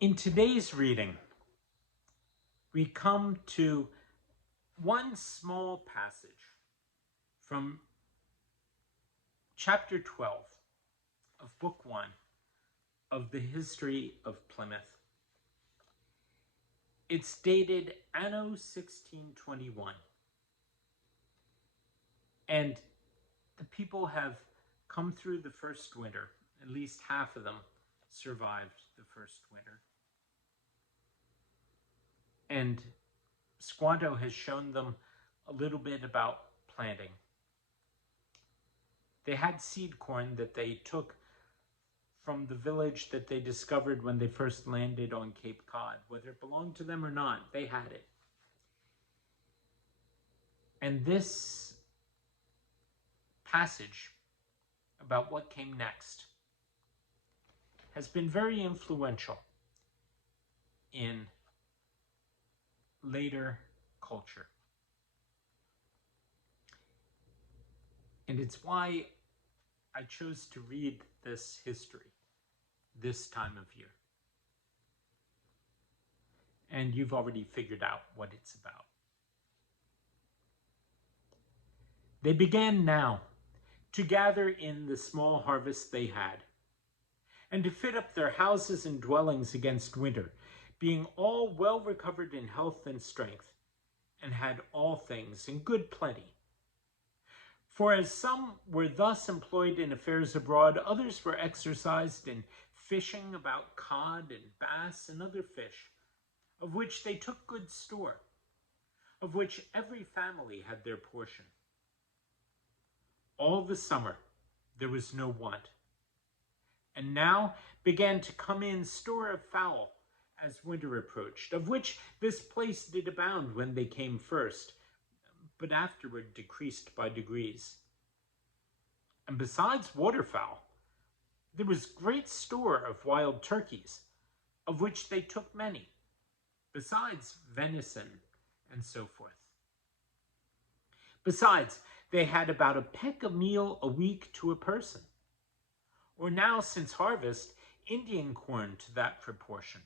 In today's reading, we come to one small passage from chapter 12 of book 1 of the history of Plymouth. It's dated Anno 1621, and the people have come through the first winter. At least half of them survived the first winter. And Squanto has shown them a little bit about planting. They had seed corn that they took from the village that they discovered when they first landed on Cape Cod. Whether it belonged to them or not, they had it. And this passage about what came next has been very influential in later culture. And it's why I chose to read this history this time of year. And you've already figured out what it's about. They began now to gather in the small harvest they had, and to fit up their houses and dwellings against winter, being all well recovered in health and strength, and had all things in good plenty. For as some were thus employed in affairs abroad, others were exercised in fishing about cod and bass and other fish, of which they took good store, of which every family had their portion. All the summer there was no want, and now began to come in store of fowl as winter approached, of which this place did abound when they came first, but afterward decreased by degrees. And besides waterfowl, there was great store of wild turkeys, of which they took many, besides venison and so forth. Besides, they had about a peck of meal a week to a person, or now since harvest, Indian corn to that proportion,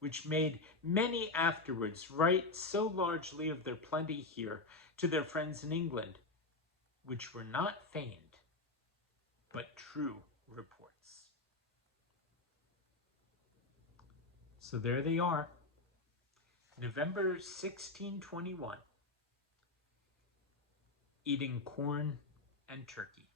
which made many afterwards write so largely of their plenty here to their friends in England, which were not feigned, but true reports. So there they are, November 1621, eating corn and turkey.